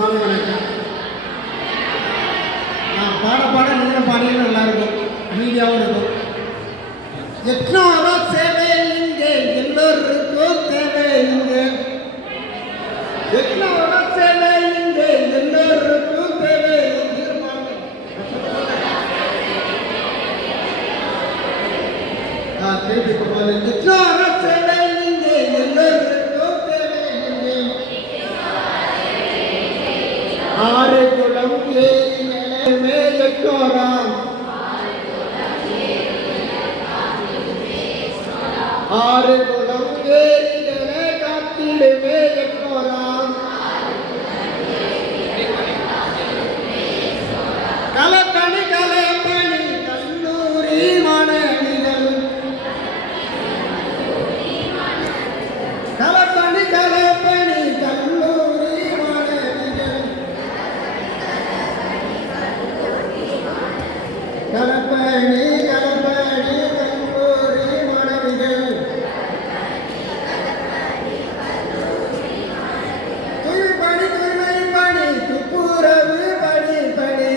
மாலை வணக்கம். நான் பாட நீங்கள் பாடியும் நல்லாயிருக்கும், அமைதியாகவும் இருக்கும். எத்தனால சேவை இங்கே எல்லோருக்கும் தேவை இங்கே. எத்தனால சேவை இங்கே எல்லோருக்கும் தேவை இங்கே. திருப்பி போவாங்க. எத்தனால சேவை இங்கே எல்லோருக்கும் தேவை இங்கே. ஆறு குளம் ஏரி மேலக்கோராம். ஆறு குளம் ஏரிகளே காத்திடுமே எக்கோராம். கலப்பணி கலப்பணி கல்லூரி மாணவிகள். கலப்பணி கலப்பணி கல்லூரி மாணவிகள். கலப்பணி கலப்பணி கல்லூரி மாணவிகள். தூய்மை தூய்மை பணி துப்புரவு பணி பணி.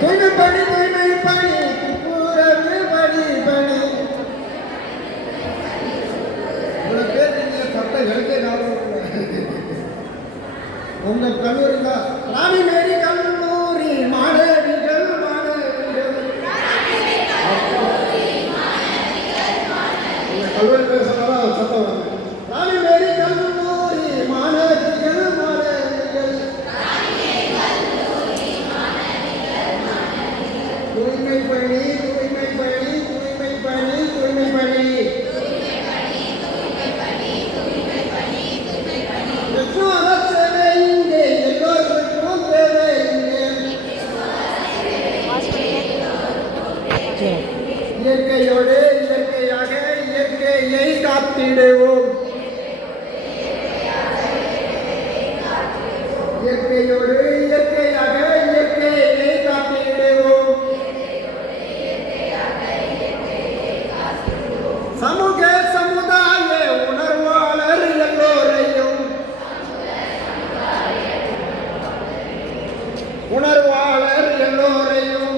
தூய்மை பணி தூய்மை பணி துப்புரவு பணி பணி. இவ்வளோ பேர் நீங்கள் சட்டம் எழுதே உங்கள் கல்லூரி தான் ராணி மேரி கல்லூரி மாணவிகள் மாணவிகள். கல்லூரி பேர் சொன்னாலும் சட்டம் வராங்க. ராணி மேரி கல்லூரி மாணவிகள் மாணவிகள். தூய்மை பணி தூய்மை பணி தூய்மை பணி தூய்மை பணி. எத்தனால சேவை இங்கே எல்லோருக்கும் தேவை இங்கே. இயற்கையோடு இயற்கையாக இயற்கையை காத்திடுவோம். இயற்கையோடு இயற்கையாக இயற்கையை காத்திடுவோம். சமூக சமுதாய உணர்வாளர் எல்லோரையும். உணர்வாளர் எல்லோரையும்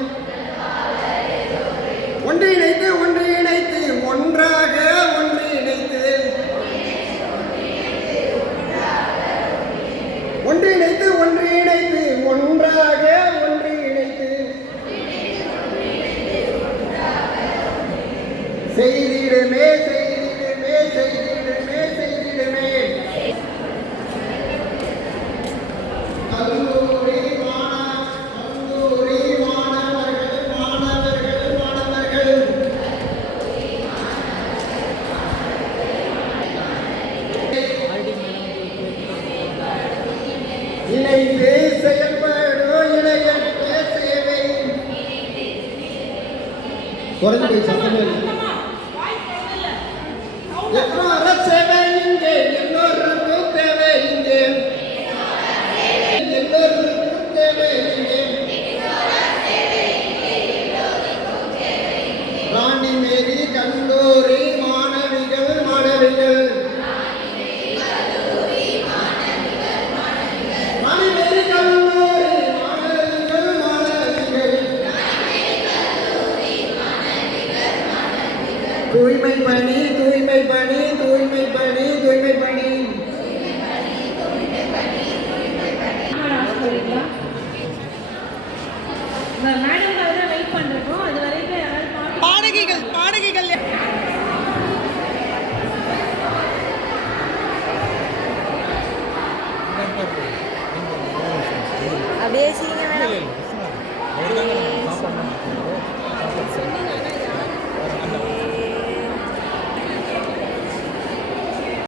ஒன்றிணைத்து ஒன்றிணைத்து ஒன்றாக ஒன்றிணைத்து. ஒன்றிணைத்து ஒன்றிணைத்து ஒன்றாக ஒன்றிணைத்து. செய்திடுமே செய்திடுமே செய்திடுமே செய்திடுமே. கல்லூரி கல்லூரி மாணவர்கள் மாணவர்கள் மாணவர்கள். இணைந்து செயல்படும் இளைஞர் சேவை. குறைஞ்சு போய் சத்தமே இல்லை. எத்தனால சேவை இங்கே எல்லோருக்கும் தேவை இங்கே. எல்லோருக்கும் தேவை இங்கே. ராணி மேரி கல்லூரி மாணவிகள் மாணவிகள். ராணி மேரி கல்லூரி மாணவிகள் மாணவிகள். தூய்மை பணி தூய்மை பணி